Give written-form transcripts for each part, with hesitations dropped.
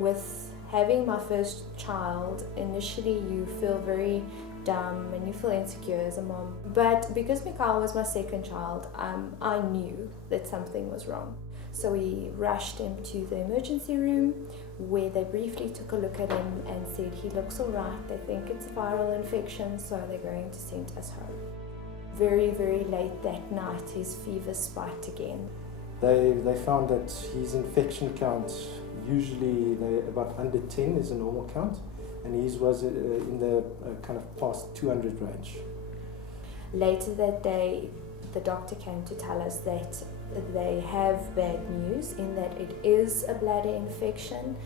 with having my first child, initially you feel very dumb and you feel insecure as a mom. But because Mikhail was my second child, I knew that something was wrong. So we rushed him to the emergency room, where they briefly took a look at him and said he looks alright, they think it's a viral infection, so they're going to send us home. Very, very late that night, his fever spiked again. They found that his infection count, usually about under 10 is a normal count, and his was in the kind of past 200 range. Later that day, the doctor came to tell us that they have bad news in that it is a bladder infection,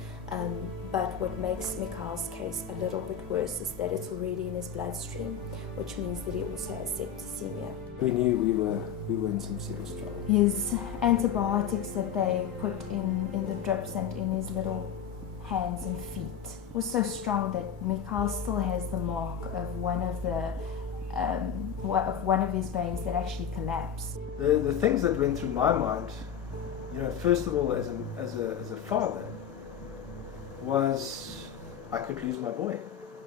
but what makes Mikhail's case a little bit worse is that it's already in his bloodstream, which means that he also has septicemia. We knew we were in some serious trouble. His antibiotics that they put in the drips and in his little hands and feet was so strong that Mikhail still has the mark of one of his veins that actually collapsed. The things that went through my mind, first of all, as a father, was I could lose my boy.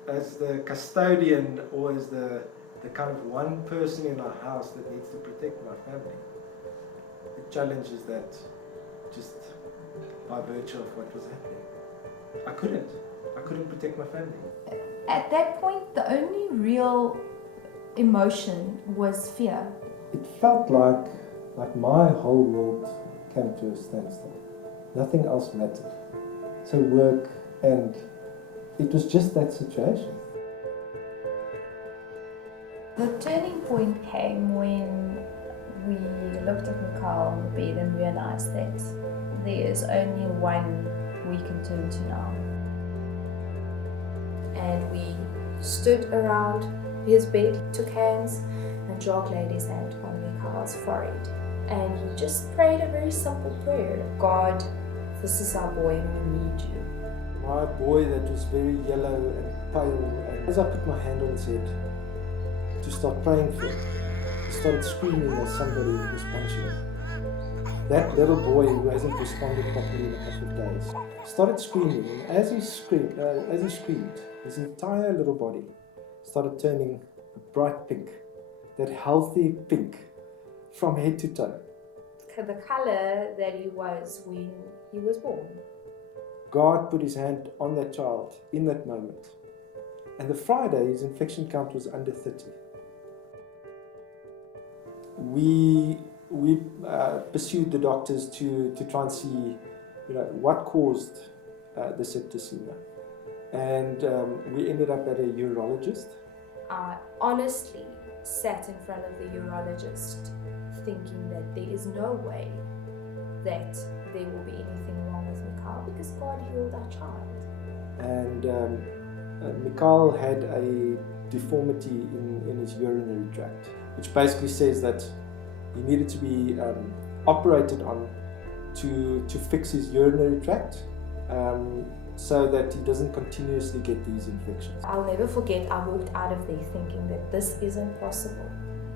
As the custodian, or as the kind of one person in our house that needs to protect my family, the challenge is that just by virtue of what was happening, I couldn't protect my family. At that point, the only real emotion was fear. It felt like my whole world came to a standstill. Nothing else mattered. So work, and it was just that situation. The turning point came when we looked at Mikhail on the bed and realized that there is only one we can turn to now. And we stood around his bed, took hands, and Jacques laid his hand on Mikhail's forehead. And he just prayed a very simple prayer. God, this is our boy and we need you. My boy that was very yellow and pale, and as I put my hand on his head to start praying for him, he started screaming as somebody was punching him. That little boy who hasn't responded properly in a couple of days started screaming, and as he screamed, his entire little body started turning a bright pink, that healthy pink, from head to toe. The color that he was when he was born. God put his hand on that child in that moment. And the Friday, his infection count was under 30. We pursued the doctors to try and see, what caused the septicemia. And we ended up at a urologist. I honestly sat in front of the urologist thinking that there is no way that there will be anything wrong with Mikhail because God healed our child. And Mikhail had a deformity in his urinary tract, which basically says that he needed to be operated on to fix his urinary tract so that he doesn't continuously get these infections. I'll never forget, I walked out of there thinking that this isn't possible.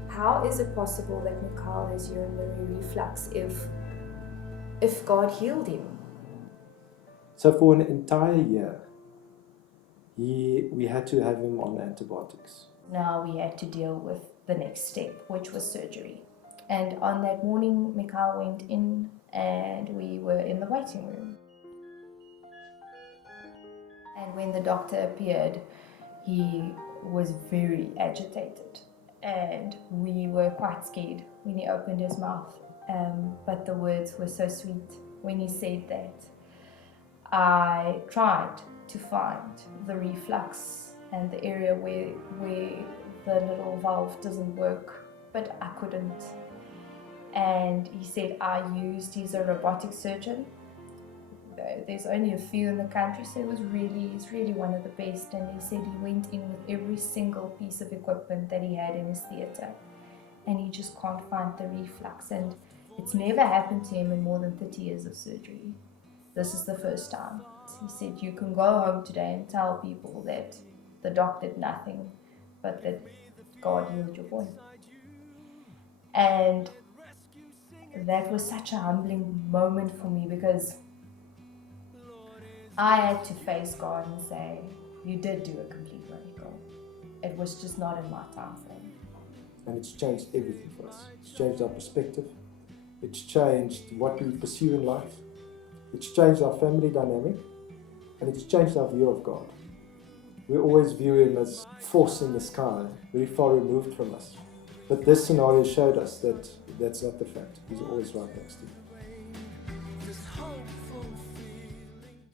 How is it possible that Mikhail has urinary reflux if God healed him? So for an entire year, we had to have him on antibiotics. Now we had to deal with the next step, which was surgery. And on that morning, Mikhail went in and we were in the waiting room. And when the doctor appeared, he was very agitated. And we were quite scared when he opened his mouth. But the words were so sweet when he said that. I tried to find the reflux and the area where the little valve doesn't work, but I couldn't. And he said, he's a robotic surgeon. There's only a few in the country, so he's really one of the best. And he said he went in with every single piece of equipment that he had in his theatre, and he just can't find the reflux. And it's never happened to him in more than 30 years of surgery. This is the first time. He said, you can go home today and tell people that the doctor did nothing, but that God healed your boy. And that was such a humbling moment for me, because I had to face God and say, you did do a complete miracle. It was just not in my time frame. And it's changed everything for us. It's changed our perspective. It's changed what we pursue in life. It's changed our family dynamic. And it's changed our view of God. We always view Him as force in the sky, very far removed from us. But this scenario showed us that that's not the fact. He's always right next to you.